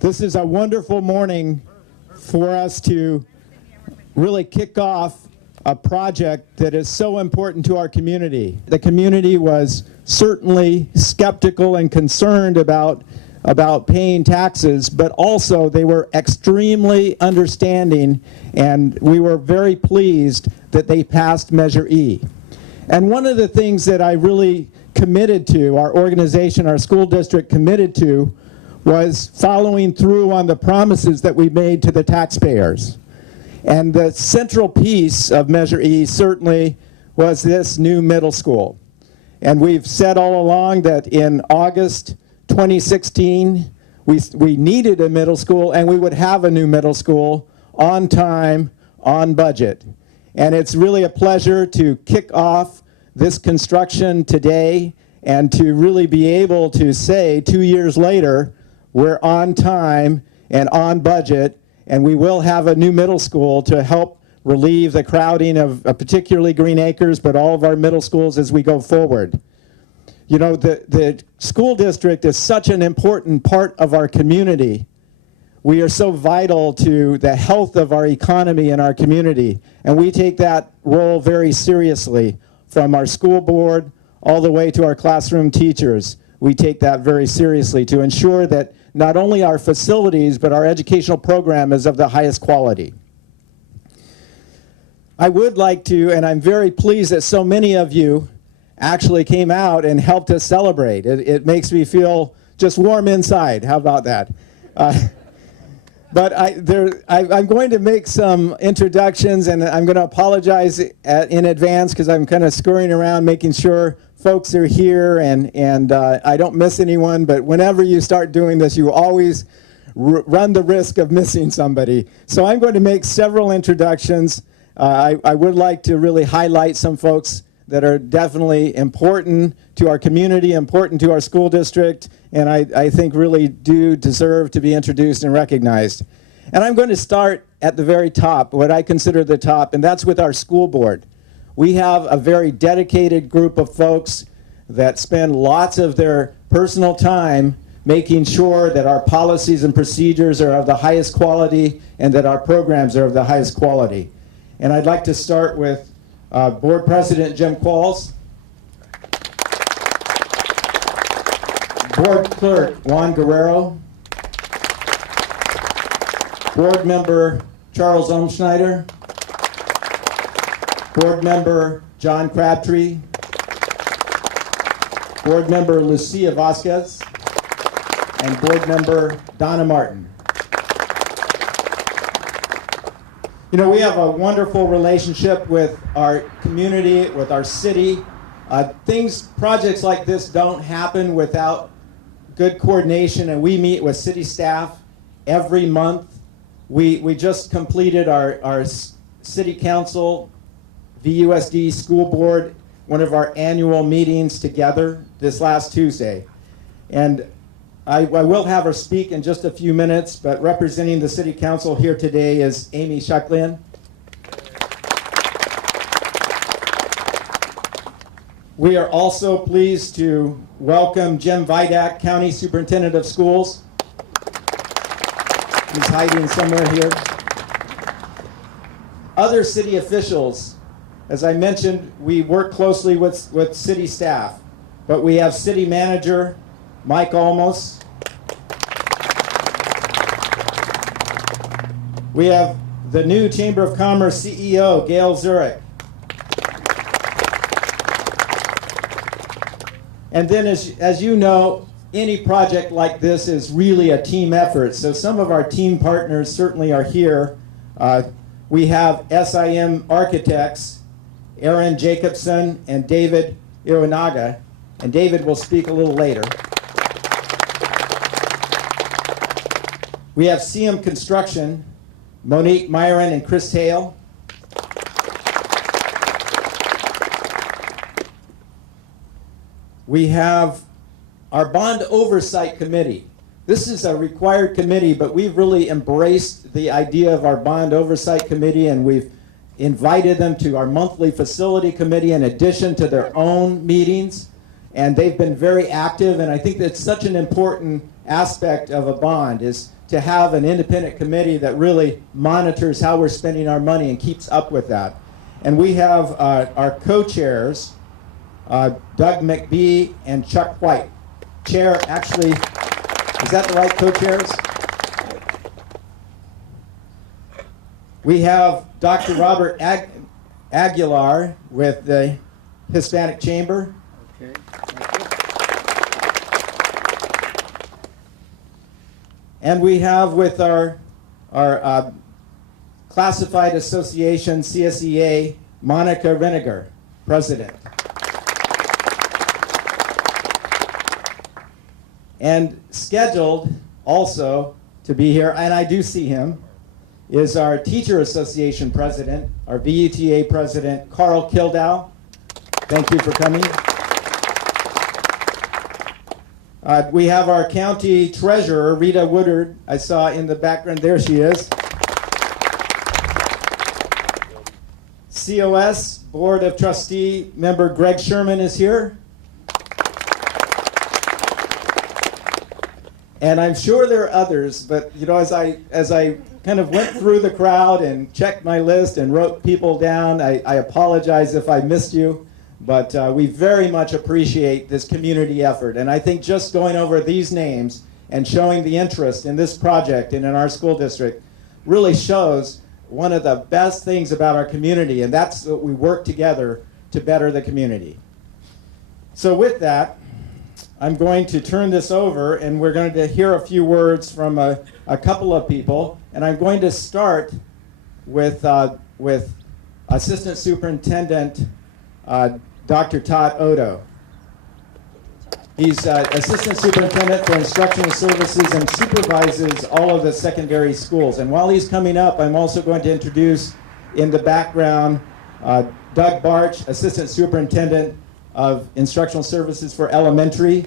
This is a wonderful morning for us to really kick off a project that is so important to our community. The community was certainly skeptical and concerned about paying taxes, but also they were extremely understanding, and we were very pleased that they passed Measure E. And one of the things that I really committed to, our organization, our school district committed to, was following through on the promises that we made to the taxpayers. And the central piece of Measure E certainly was this new middle school. And we've said all along that in August 2016, we needed a middle school, and we would have a new middle school on time, on budget. And it's really a pleasure to kick off this construction today and to really be able to say 2 years later, we're on time and on budget, and we will have a new middle school to help relieve the crowding of particularly Green Acres, but all of our middle schools as we go forward. You know, the school district is such an important part of our community. We are so vital to the health of our economy and our community, and we take that role very seriously, from our school board all the way to our classroom teachers. We take that very seriously to ensure that not only our facilities, but our educational program is of the highest quality. I would like to, and I'm very pleased that so many of you actually came out and helped us celebrate. It makes me feel just warm inside. How about that? But I'm going to make some introductions, and I'm going to apologize in advance because I'm kind of scurrying around making sure folks are here and I don't miss anyone. But whenever you start doing this, you always run the risk of missing somebody. So I'm going to make several introductions. I would like to really highlight some folks that are definitely important to our community, important to our school district, and I think really do deserve to be introduced and recognized. And I'm going to start at the very top, what I consider the top, and that's with our school board. We have a very dedicated group of folks that spend lots of their personal time making sure that our policies and procedures are of the highest quality and that our programs are of the highest quality. And I'd like to start with Board President Jim Qualls, Board Clerk Juan Guerrero, Board Member Charles Umschneider, Board Member John Crabtree, Board Member Lucia Vasquez, and Board Member Donna Martin. You know, we have a wonderful relationship with our community, with our city. Projects like this don't happen without good coordination, and we meet with city staff every month. We just completed our city council, VUSD school board, one of our annual meetings together this last Tuesday. And I will have her speak in just a few minutes, but representing the City Council here today is Amy Shaklian. We are also pleased to welcome Jim Vidak, County Superintendent of Schools. He's hiding somewhere here. Other city officials, as I mentioned, we work closely with city staff, but we have City Manager Mike Olmos. We have the new Chamber of Commerce CEO, Gail Zurich. And then as you know, any project like this is really a team effort. So some of our team partners certainly are here. We have SIM Architects, Aaron Jacobson and David Iwanaga, and David will speak a little later. We have CM Construction, Monique Myron and Chris Hale. We have our Bond Oversight Committee. This is a required committee, but we've really embraced the idea of our Bond Oversight Committee, and we've invited them to our monthly facility committee in addition to their own meetings. And they've been very active, and I think that's such an important aspect of a bond is to have an independent committee that really monitors how we're spending our money and keeps up with that. And we have our co-chairs, Doug McBee and Chuck White. Chair, actually, is that the right co-chairs? We have Dr. Robert Aguilar with the Hispanic Chamber. Okay. And we have with our Classified Association, CSEA, Monica Reniger, President. And scheduled also to be here, and I do see him, is our Teacher Association President, our VUTA President, Carl Kildow. Thank you for coming. We have our County Treasurer, Rita Woodard. I saw in the background, there she is. COS Board of Trustee member Greg Sherman is here. And I'm sure there are others, but you know, as I kind of went through the crowd and checked my list and wrote people down, I apologize if I missed you, but we very much appreciate this community effort. And I think just going over these names and showing the interest in this project and in our school district really shows one of the best things about our community, and that's that we work together to better the community. So with that, I'm going to turn this over, and we're going to hear a few words from a couple of people. And I'm going to start with Assistant Superintendent Dr. Todd Odo. He's Assistant Superintendent for Instructional Services and supervises all of the secondary schools. And while he's coming up, I'm also going to introduce in the background Doug Barch, Assistant Superintendent of Instructional Services for Elementary,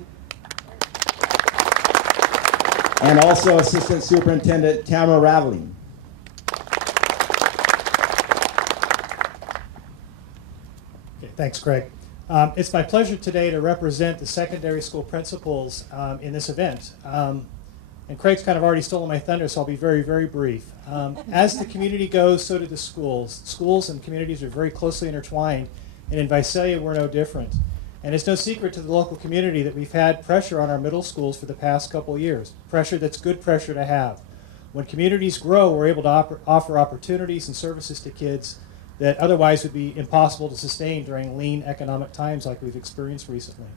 and also Assistant Superintendent Tamara Raveling. Okay, thanks, Craig. It's my pleasure today to represent the secondary school principals in this event. And Craig's kind of already stolen my thunder, so I'll be very, very brief. As the community goes, so do the schools. Schools and communities are very closely intertwined, and in Visalia, we're no different. And it's no secret to the local community that we've had pressure on our middle schools for the past couple years. Pressure that's good pressure to have. When communities grow, we're able to offer opportunities and services to kids that otherwise would be impossible to sustain during lean economic times like we've experienced recently.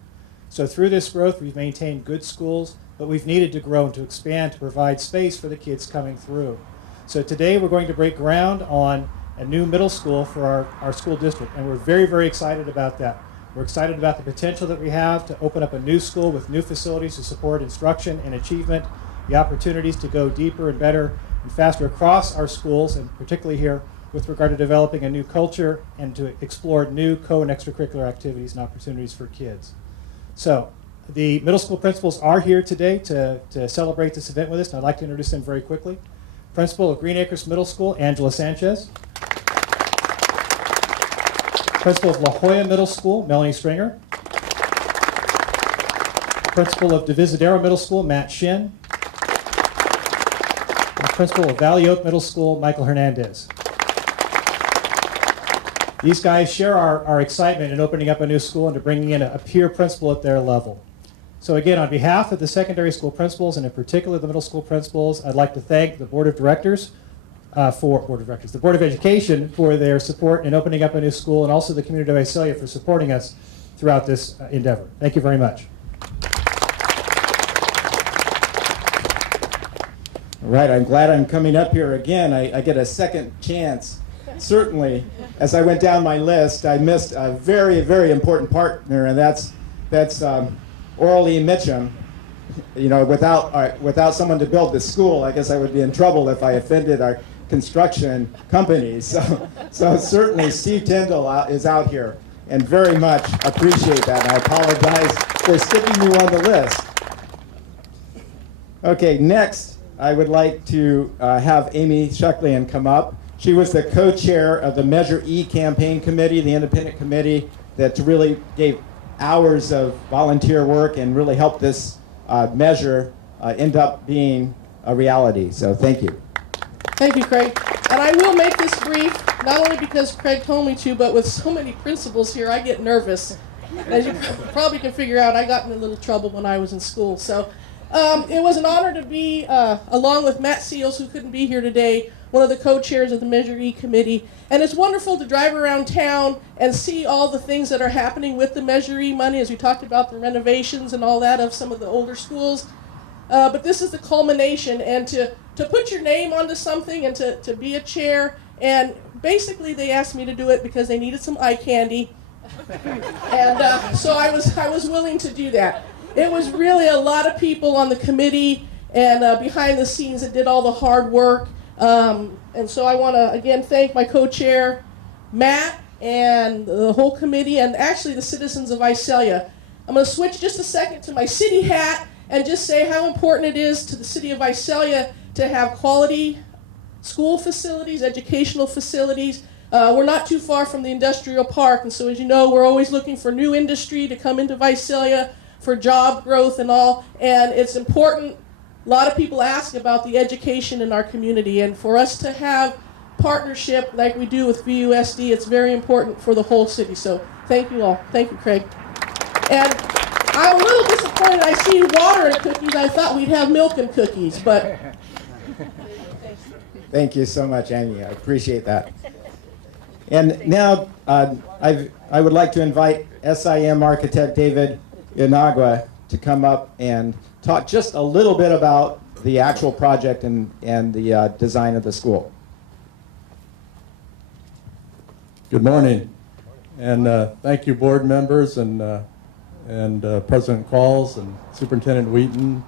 So through this growth, we've maintained good schools, but we've needed to grow and to expand to provide space for the kids coming through. So today we're going to break ground on a new middle school for our school district, and we're very, very excited about that. We're excited about the potential that we have to open up a new school with new facilities to support instruction and achievement, the opportunities to go deeper and better and faster across our schools, and particularly here with regard to developing a new culture and to explore new co- and extracurricular activities and opportunities for kids. So the middle school principals are here today to celebrate this event with us, and I'd like to introduce them very quickly. Principal of Green Acres Middle School, Angela Sanchez. Principal of La Jolla Middle School, Melanie Stringer. Principal of Divisadero Middle School, Matt Shin. And Principal of Valley Oak Middle School, Michael Hernandez. These guys share our excitement in opening up a new school and to bringing in a peer principal at their level. So again, on behalf of the secondary school principals, and in particular the middle school principals, I'd like to thank the Board of Directors, the Board of Education for their support in opening up a new school, and also the community of Visalia for supporting us throughout this endeavor. Thank you very much. All right, I'm glad I'm coming up here again. I get a second chance. Certainly, as I went down my list, I missed a very, very important partner, and that's Orly Mitchum. You know, without someone to build the school, I guess I would be in trouble if I offended our construction companies. So certainly Steve Tyndall is out here, and very much appreciate that. And I apologize for sticking you on the list. Okay, next I would like to have Amy Shucklian come up. She was the co-chair of the Measure E campaign committee, the independent committee that really gave hours of volunteer work and really helped this measure end up being a reality. So thank you. Thank you, Craig. And I will make this brief, not only because Craig told me to, but with so many principals here, I get nervous. As you probably can figure out, I got in a little trouble when I was in school. So it was an honor to be, along with Matt Seals, who couldn't be here today, one of the co-chairs of the Measure E committee. And it's wonderful to drive around town and see all the things that are happening with the Measure E money, as we talked about the renovations and all that of some of the older schools. But this is the culmination, and to put your name onto something and to be a chair, and basically they asked me to do it because they needed some eye candy, and so I was willing to do that. It was really a lot of people on the committee and behind the scenes that did all the hard work, and so I want to again thank my co-chair, Matt, and the whole committee, and actually the citizens of Visalia. I'm going to switch just a second to my city hat and just say how important it is to the city of Visalia to have quality school facilities, educational facilities. We're not too far from the industrial park, and so as you know, we're always looking for new industry to come into Visalia for job growth and all, and it's important. A lot of people ask about the education in our community, and for us to have partnership like we do with VUSD, it's very important for the whole city. So thank you all. Thank you, Craig. And I'm a little disappointed. I see water and cookies. I thought we'd have milk and cookies, but... Thank you so much, Amy. I appreciate that. And now I would like to invite SIM architect David Inagua to come up and talk just a little bit about the actual project and the design of the school. Good morning, and thank you, board members and President Qualls and Superintendent Wheaton,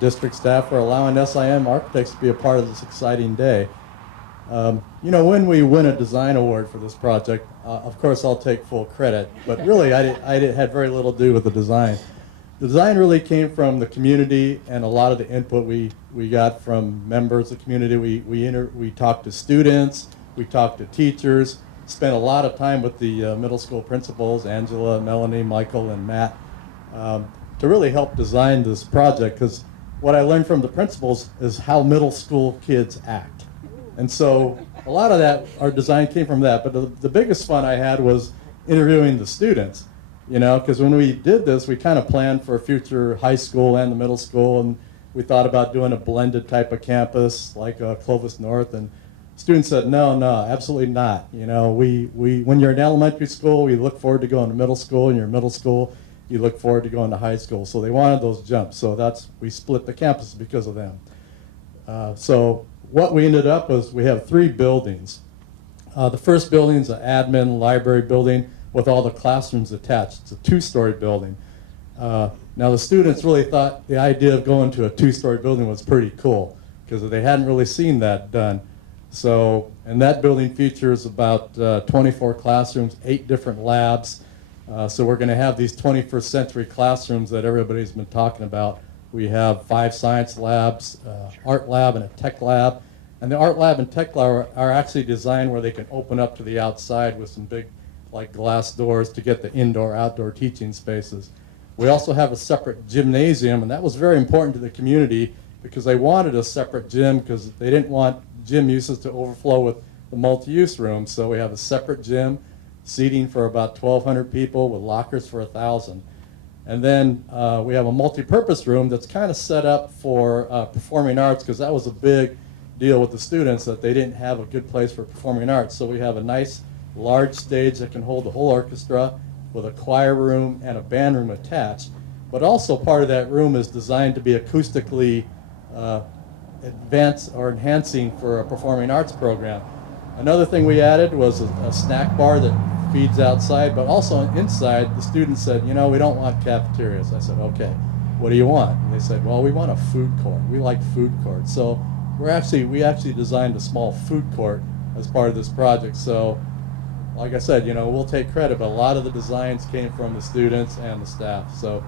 district staff, for allowing SIM Architects to be a part of this exciting day. You know, when we win a design award for this project, of course I'll take full credit, but really I had very little to do with the design. The design really came from the community and a lot of the input we got from members of the community. We talked to students, we talked to teachers, spent a lot of time with the middle school principals, Angela, Melanie, Michael, and Matt, to really help design this project, because what I learned from the principals is how middle school kids act. And so a lot of that, our design came from that, but the biggest fun I had was interviewing the students, you know, because when we did this, we kind of planned for a future high school and the middle school, and we thought about doing a blended type of campus like Clovis North, and students said, no, absolutely not. You know, when you're in elementary school, we look forward to going to middle school, and you're in middle school, you look forward to going to high school. So they wanted those jumps, so we split the campus because of them. So what we ended up was we have 3 buildings. The first building is an admin library building with all the classrooms attached. It's a 2-story building. Now the students really thought the idea of going to a 2-story building was pretty cool because they hadn't really seen that done. So, and that building features about 24 classrooms, 8 different labs. So we're going to have these 21st century classrooms that everybody's been talking about. We have 5 science labs, art lab, and a tech lab. And the art lab and tech lab are actually designed where they can open up to the outside with some big, like, glass doors to get the indoor-outdoor teaching spaces. We also have a separate gymnasium, and that was very important to the community because they wanted a separate gym because they didn't want gym uses to overflow with the multi-use room. So we have a separate gym, seating for about 1,200 people with lockers for 1,000. And then we have a multi-purpose room that's kind of set up for performing arts because that was a big deal with the students that they didn't have a good place for performing arts. So we have a nice large stage that can hold the whole orchestra with a choir room and a band room attached. But also part of that room is designed to be acoustically advanced or enhancing for a performing arts program. Another thing we added was a snack bar that feeds outside, but also inside. The students said, you know, we don't want cafeterias. I said, okay, what do you want? And they said, well, we want a food court. We like food courts. So we actually designed a small food court as part of this project. So like I said, you know, we'll take credit, but a lot of the designs came from the students and the staff. So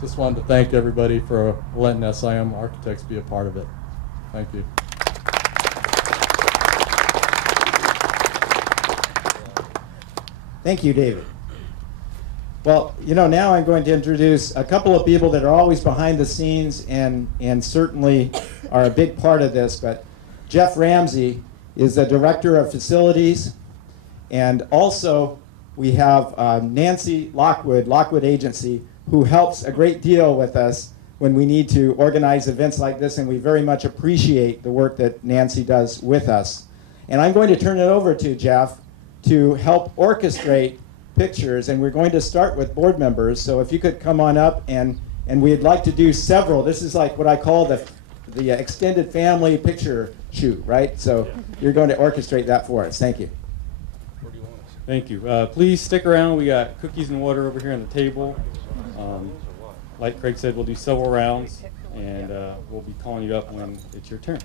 just wanted to thank everybody for letting SIM Architects be a part of it. Thank you. Thank you, David. Well, you know, now I'm going to introduce a couple of people that are always behind the scenes and certainly are a big part of this. But Jeff Ramsey is the Director of Facilities. And also, we have Nancy Lockwood, Lockwood Agency, who helps a great deal with us when we need to organize events like this, and we very much appreciate the work that Nancy does with us. And I'm going to turn it over to Jeff to help orchestrate pictures, and we're going to start with board members. So if you could come on up, and we'd like to do several. This is like what I call the extended family picture shoot, right? So you're going to orchestrate that for us. Thank you. Thank you. Please stick around. We got cookies and water over here on the table. Like Craig said, we'll do several rounds, and we'll be calling you up when it's your turn.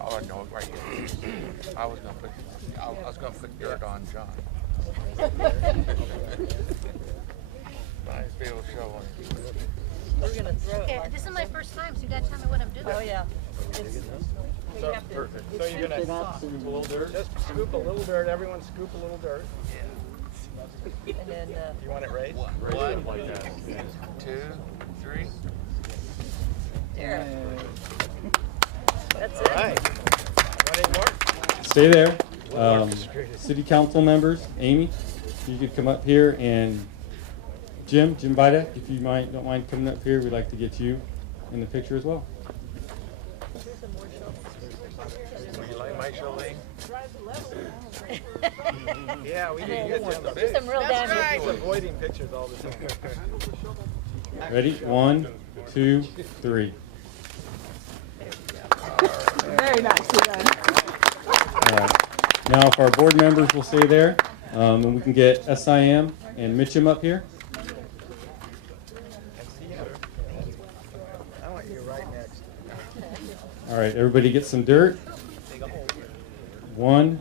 Oh, no, right here. I was gonna put dirt on John. Nice big old shovel. Okay, this is my first time, so you gotta tell me what I'm doing. Oh, yeah. So, perfect. So you're gonna scoop a little dirt? Just scoop a little dirt. Everyone scoop a little dirt. And then, You want it raised? One, Like that. 2, 3. there. That's All it. right. Want any more? Stay there. City council members, Amy, if you could come up here, and Jim Vida, if you don't mind coming up here, we'd like to get you in the picture as well. Would you like my shoveling? Yeah, we need to get them There's some real damage. He's avoiding pictures all the time. Ready? 1, 2, 3. Very nicely done. All right. Now, if our board members will stay there, and we can get SIM and Mitchum up here. I want you right next. All right, everybody get some dirt. 1,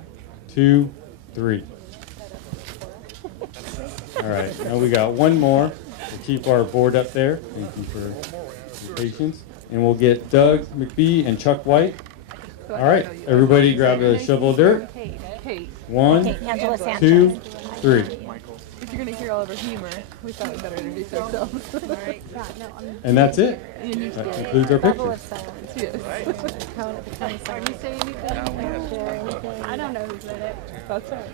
2, 3. All right, now we got one more. We'll keep our board up there. Thank you for your patience. And we'll get Doug McBee and Chuck White. All right, everybody grab a shovel of dirt. Hey, 1, Angela 2, 3. If you're gonna hear all of our humor, we thought we'd better introduce ourselves. And that's it. That concludes our picture. Yes. Are you saying anything? I don't know who said it. That's right.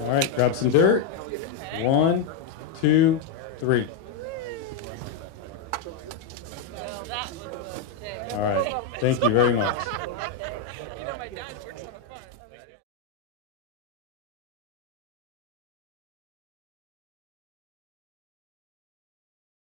All right, grab some dirt. 1, 2, 3. All right, thank you very much.